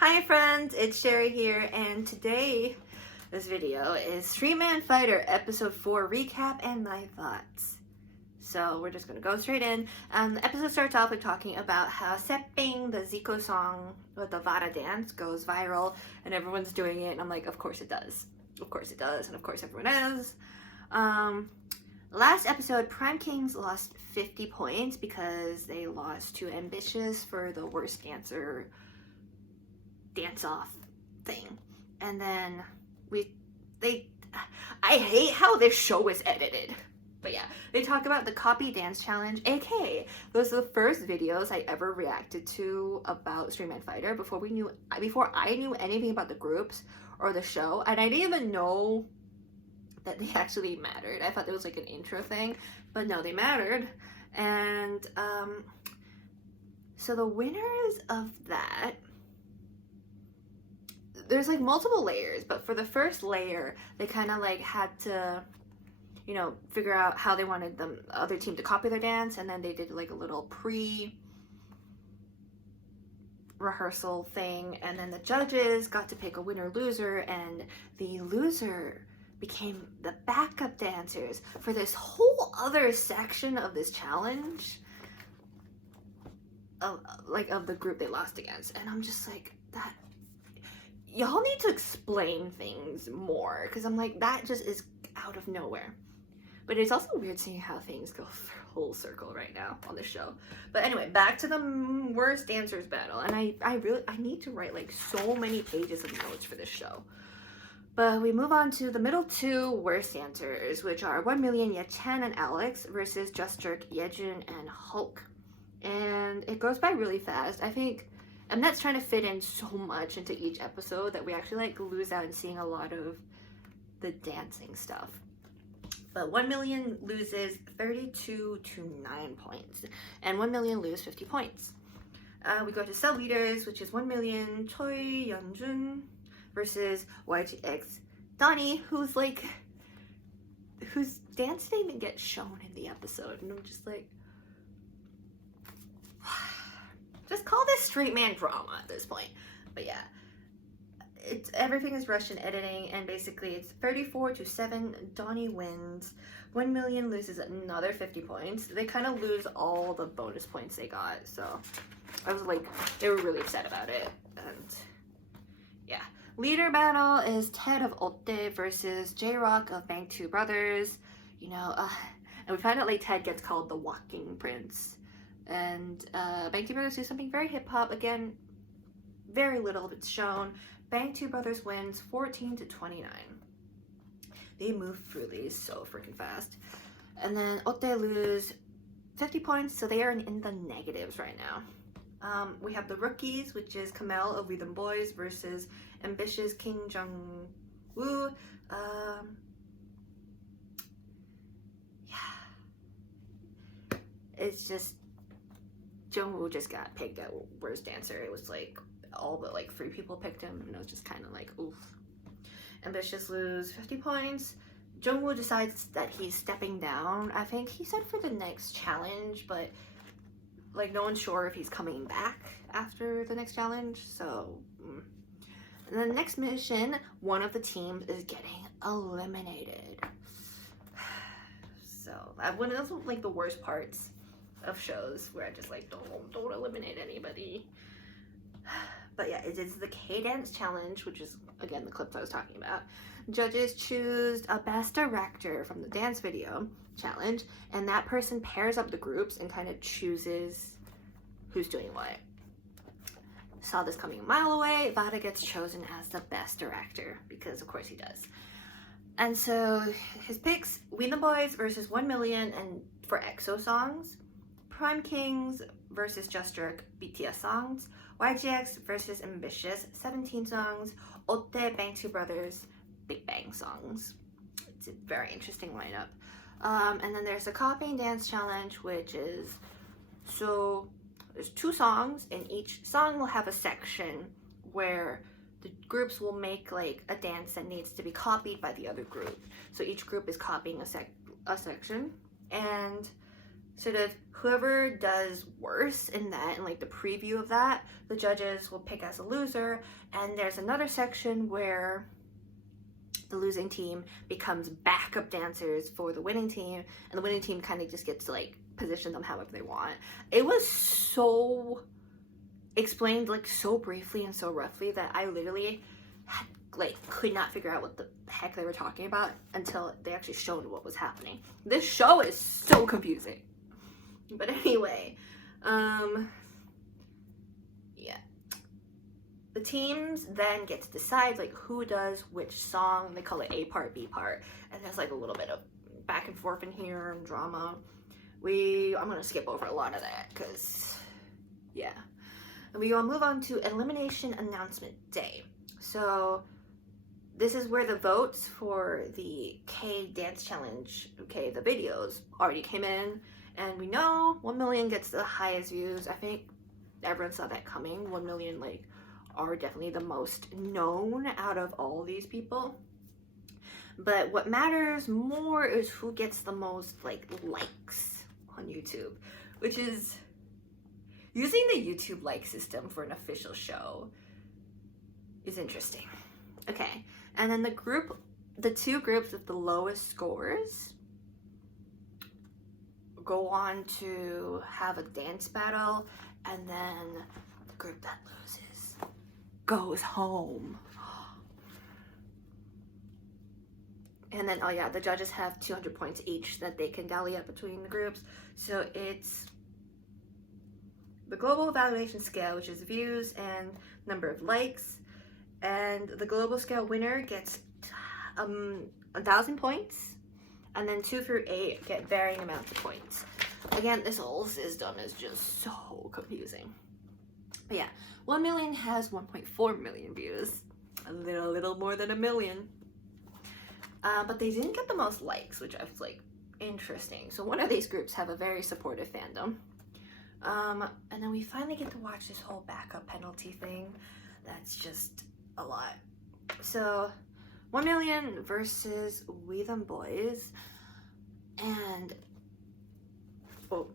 Hi friends, it's Sheri here, and today this video is Three-Man Fighter episode 4 recap and my thoughts. So we're just gonna go straight in. The episode starts off with talking about how Sepping, the Zico song with the Vara dance, goes viral and everyone's doing it, and I'm like, of course it does. Of course it does, and of course everyone is. Last episode, Prime Kings lost 50 points because they lost to Ambitious for the worst dancer dance-off thing. And then I hate how this show is edited. But yeah, they talk about the copy dance challenge, aka those are the first videos I ever reacted to about Three-Man Fighter before I knew anything about the groups or the show, and I didn't even know that they actually mattered. I thought it was like an intro thing, but no, they mattered. And so the winners of that, there's like multiple layers, but for the first layer, they kind of like had to, you know, figure out how they wanted the other team to copy their dance, and then they did like a little pre-rehearsal thing, and then the judges got to pick a winner-loser, and the loser became the backup dancers for this whole other section of this challenge of the group they lost against. And I'm just like, that y'all need to explain things more, because I'm like, that just is out of nowhere. But it's also weird seeing how things go full circle right now on the show. But anyway, back to the worst dancers battle, and I need to write like so many pages of notes for this show. But we move on to the middle two worst dancers, which are 1 Million Ye-chan and Alex versus Just Jerk, Yejun, and Hulk. And it goes by really fast. I think Mnet's trying to fit in so much into each episode that we actually like lose out in seeing a lot of the dancing stuff. But 1 Million loses 32 to 9 points, and 1 Million lose 50 points. We go to cell leaders, which is 1 Million Choi Yeonjun versus YGX Donnie, whose dance didn't even get shown in the episode, and I'm just like, just call this straight man drama at this point. But yeah, everything is rushed in editing, and basically it's 34 to 7. Donnie wins. 1 Million loses another 50 points. They kind of lose all the bonus points they got, so I was like, they were really upset about it. And yeah, leader battle is Ted of Otte versus J-Rock of Bang 2 Brothers. You know, and we find out like Ted gets called the Walking Prince. And Bang 2 Brothers do something very hip-hop. Again, very little of it's shown. Bang 2 Brothers wins 14 to 29. They move through these so freaking fast. And then Otte lose 50 points, so they are in the negatives right now. We have the rookies, which is Kamel of Rhythm Boys versus Ambitious King Jung-woo. Yeah. It's just, Jung-woo just got picked at worst dancer. It was like all but like 3 people picked him, and it was just kind of like, oof. Ambitious lose 50 points. Jung-woo decides that he's stepping down. I think he said for the next challenge, but like no one's sure if he's coming back after the next challenge. So and the next mission, one of the teams is getting eliminated. So that's like the worst parts of shows, where I just like, don't eliminate anybody. But yeah, it is the K-Dance Challenge, which is, again, the clips I was talking about. Judges choose a best director from the dance video challenge, and that person pairs up the groups and kind of chooses who's doing what. Saw this coming a mile away. Vada gets chosen as the best director, because of course he does. And so his picks: We the Boys versus 1 Million and for EXO songs, Prime Kings versus Just Jerk BTS songs, YGX versus Ambitious 17 songs, Otte Bang 2 Brothers Big Bang songs. It's a very interesting lineup. And then there's the copying dance challenge, which is, so there's 2 songs, and each song will have a section where the groups will make like a dance that needs to be copied by the other group. So each group is copying a section, and sort of whoever does worse in that, and like the preview of that, the judges will pick as a loser. And there's another section where the losing team becomes backup dancers for the winning team, and the winning team kind of just gets to like position them however they want. It was so explained like so briefly and so roughly that I literally had, like, could not figure out what the heck they were talking about until they actually showed what was happening. This show is so confusing. But anyway, yeah. The teams then get to decide like who does which song. They call it A part, B part, and there's like a little bit of back and forth in here and drama. I'm gonna skip over a lot of that because, yeah. And we all move on to Elimination Announcement Day. So this is where the votes for the K Dance Challenge, okay, the videos already came in, and we know 1 million gets the highest views. I think everyone saw that coming. 1 million like are definitely the most known out of all these people. But what matters more is who gets the most like likes on YouTube, which is using the YouTube like system for an official show is interesting. Okay, and then the two groups with the lowest scores go on to have a dance battle, and then the group that loses goes home. And then, oh yeah, the judges have 200 points each that they can dally up between the groups. So it's the global evaluation scale, which is views and number of likes. And the global scale winner gets 1,000 points. And then 2 through 8 get varying amounts of points. Again, this whole system is just so confusing. But yeah, 1 million has 1.4 million views. A little more than a million. But they didn't get the most likes, which I was like, interesting. So one of these groups have a very supportive fandom. And then we finally get to watch this whole backup penalty thing. That's just a lot. So 1 million versus We Them Boys. And, oh,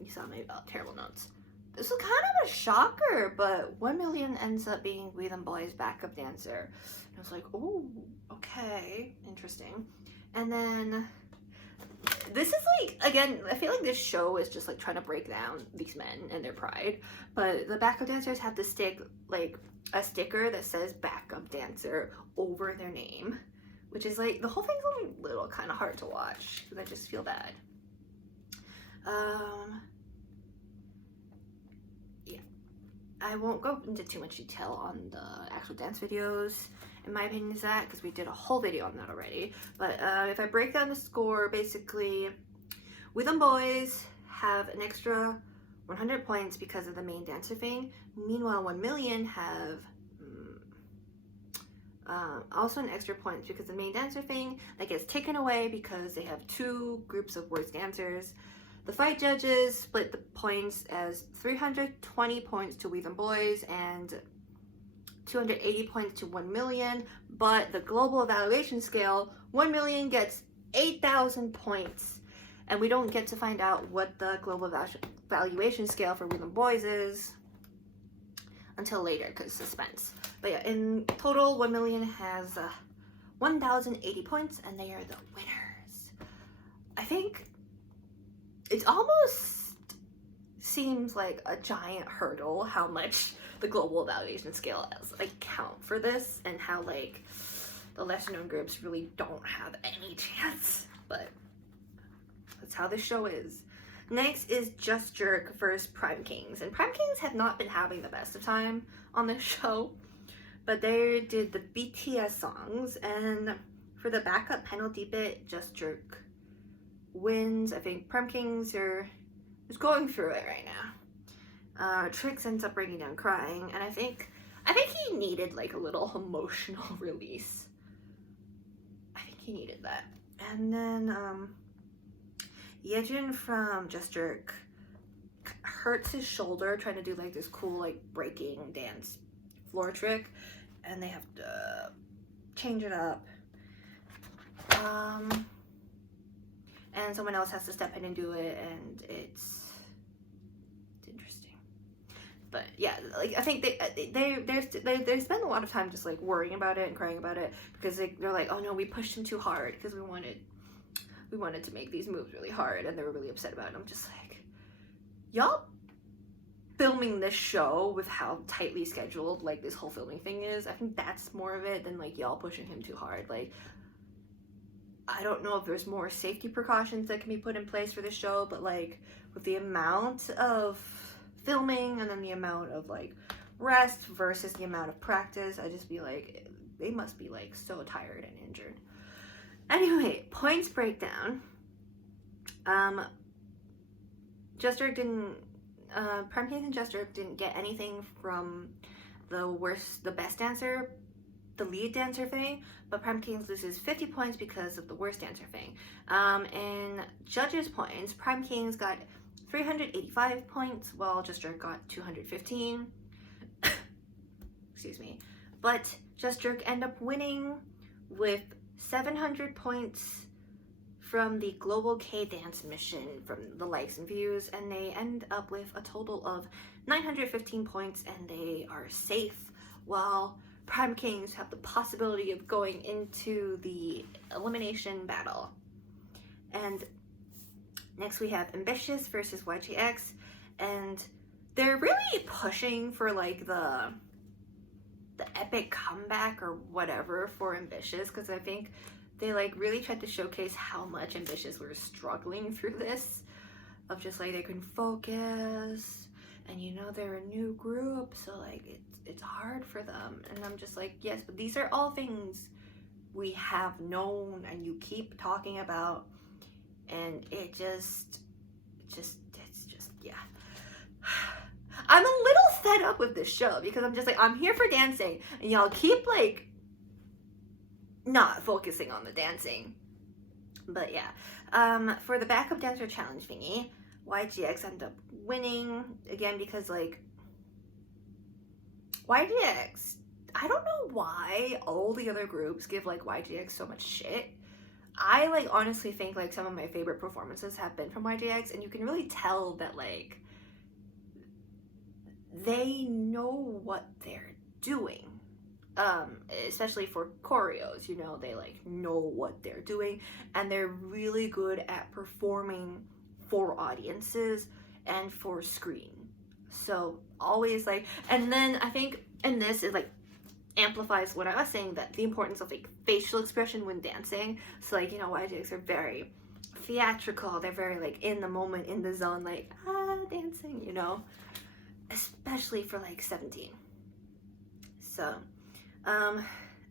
you saw my terrible notes. This was kind of a shocker, but 1 million ends up being We Them Boys' backup dancer. And I was like, oh, okay, interesting. And then this is like, again, I feel like this show is just like trying to break down these men and their pride. But the backup dancers have to stick like a sticker that says backup dancer over their name, which is like, the whole thing's a little kind of hard to watch because I just feel bad. Yeah, I won't go into too much detail on the actual dance videos. In my opinion, is that because we did a whole video on that already. But if I break down the score, basically, We Them Boys have an extra 100 points because of the main dancer thing. Meanwhile, 1 million have also an extra points because the main dancer thing that gets taken away because they have 2 groups of worst dancers. The fight judges split the points as 320 points to We Them Boys and 280 points to 1 million, but the global evaluation scale, 1 million gets 8,000 points, and we don't get to find out what the global evaluation scale for We Them Boys is until later because suspense. But yeah, in total, 1 million has 1,080 points, and they are the winners. I think it almost seems like a giant hurdle how much the global evaluation scale is like count for this, and how like the lesser known groups really don't have any chance, but that's how this show is. Next is Just Jerk versus Prime Kings, and Prime Kings have not been having the best of time on this show, but they did the BTS songs, and for the backup penalty bit, Just Jerk wins. I think Prime Kings is going through it right now. Trix ends up breaking down crying, and I think he needed like a little emotional release. I think he needed that. And then Yejin from Just Jerk hurts his shoulder trying to do like this cool like breaking dance floor trick, and they have to change it up. and someone else has to step in and do it, and it's interesting. But yeah, like I think they spend a lot of time just like worrying about it and crying about it, because they're like, oh no, we pushed him too hard because we wanted to make these moves really hard, and they were really upset about it. And I'm just like, y'all filming this show with how tightly scheduled like this whole filming thing is, I think that's more of it than like y'all pushing him too hard. Like, I don't know if there's more safety precautions that can be put in place for the show, but like with the amount of filming and then the amount of like rest versus the amount of practice, I just be like, they must be like so tired and injured. Anyway, points breakdown. Cstar didn't, Prime Kings and Cstar didn't get anything from the best dancer, the lead dancer thing, but Prime Kings loses 50 points because of the worst dancer thing. In judges' points, Prime Kings got 385 points, while Cstar got 215. Excuse me. But Cstar end up winning with 700 points from the global K-dance mission from the likes and views, and they end up with a total of 915 points, and they are safe, while Prime Kings have the possibility of going into the elimination battle. And next we have Ambitious versus YGX, and they're really pushing for like the epic comeback or whatever for Ambitious, because I think they like really tried to showcase how much Ambitious were struggling through this, of just like they couldn't focus, and you know they're a new group, so like it's hard for them. And I'm just like, yes, but these are all things we have known and you keep talking about, and it's just yeah. I'm a little fed up with this show, because I'm just like, I'm here for dancing and y'all keep like not focusing on the dancing. But yeah, for the backup dancer challenge thingy, YGX ended up winning again, because like YGX, I don't know why all the other groups give like YGX so much shit. I like honestly think like some of my favorite performances have been from YGX, and you can really tell that like they know what they're doing. Especially for choreos, you know, they like know what they're doing, and they're really good at performing for audiences and for screen. So always like, and then I think, and this is like amplifies what I was saying, that the importance of like facial expression when dancing. So like, you know, YGX are very theatrical, they're very like in the moment, in the zone, like dancing, you know, especially for like 17. So and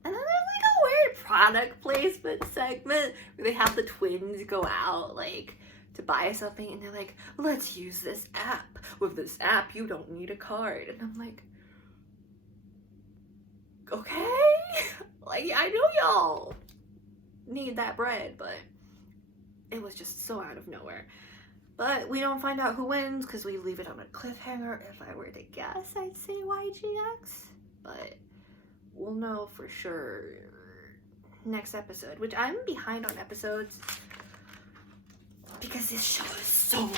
then there's like a weird product placement segment where they have the twins go out like to buy something, and they're like, let's use this app. With this app you don't need a card. And I'm like, okay. Like, I know y'all need that bread, but it was just so out of nowhere. But we don't find out who wins because we leave it on a cliffhanger. If I were to guess, I'd say YGX, but we'll know for sure next episode, which I'm behind on episodes because this show is so long.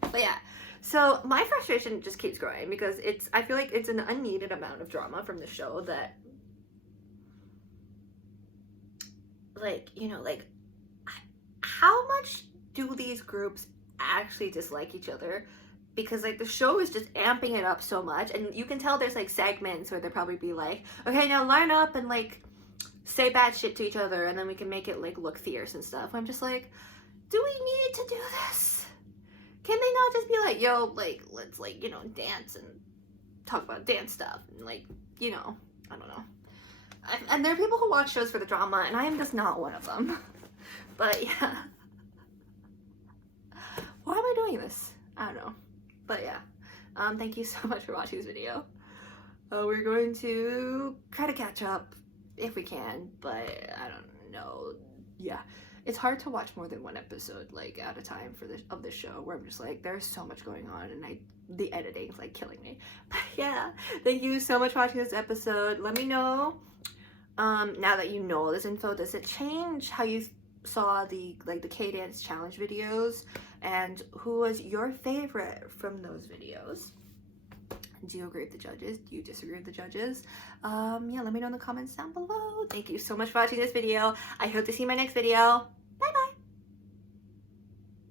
But yeah, so my frustration just keeps growing because I feel like it's an unneeded amount of drama from the show that, like, you know, like, how much do these groups actually dislike each other? Because like the show is just amping it up so much, and you can tell there's like segments where they'll probably be like, okay, now line up and like say bad shit to each other, and then we can make it like look fierce and stuff. I'm just like, do we need to do this? Can they not just be like, yo, like, let's like, you know, dance and talk about dance stuff, and like, you know, I don't know. And there are people who watch shows for the drama, and I am just not one of them. But yeah, why am I doing this? I don't know. But yeah, thank you so much for watching this video. We're going to try to catch up if we can, but I don't know. Yeah, it's hard to watch more than one episode like at a time for this show, where I'm just like, there's so much going on, and the editing is like killing me. But yeah, thank you so much for watching this episode. Let me know, now that you know this info, does it change how you saw the K-dance challenge videos, and who was your favorite from those videos? Do you agree with the judges? Do you disagree with the judges? Yeah, let me know in the comments down below. Thank you so much for watching this video. I hope to see you in my next video.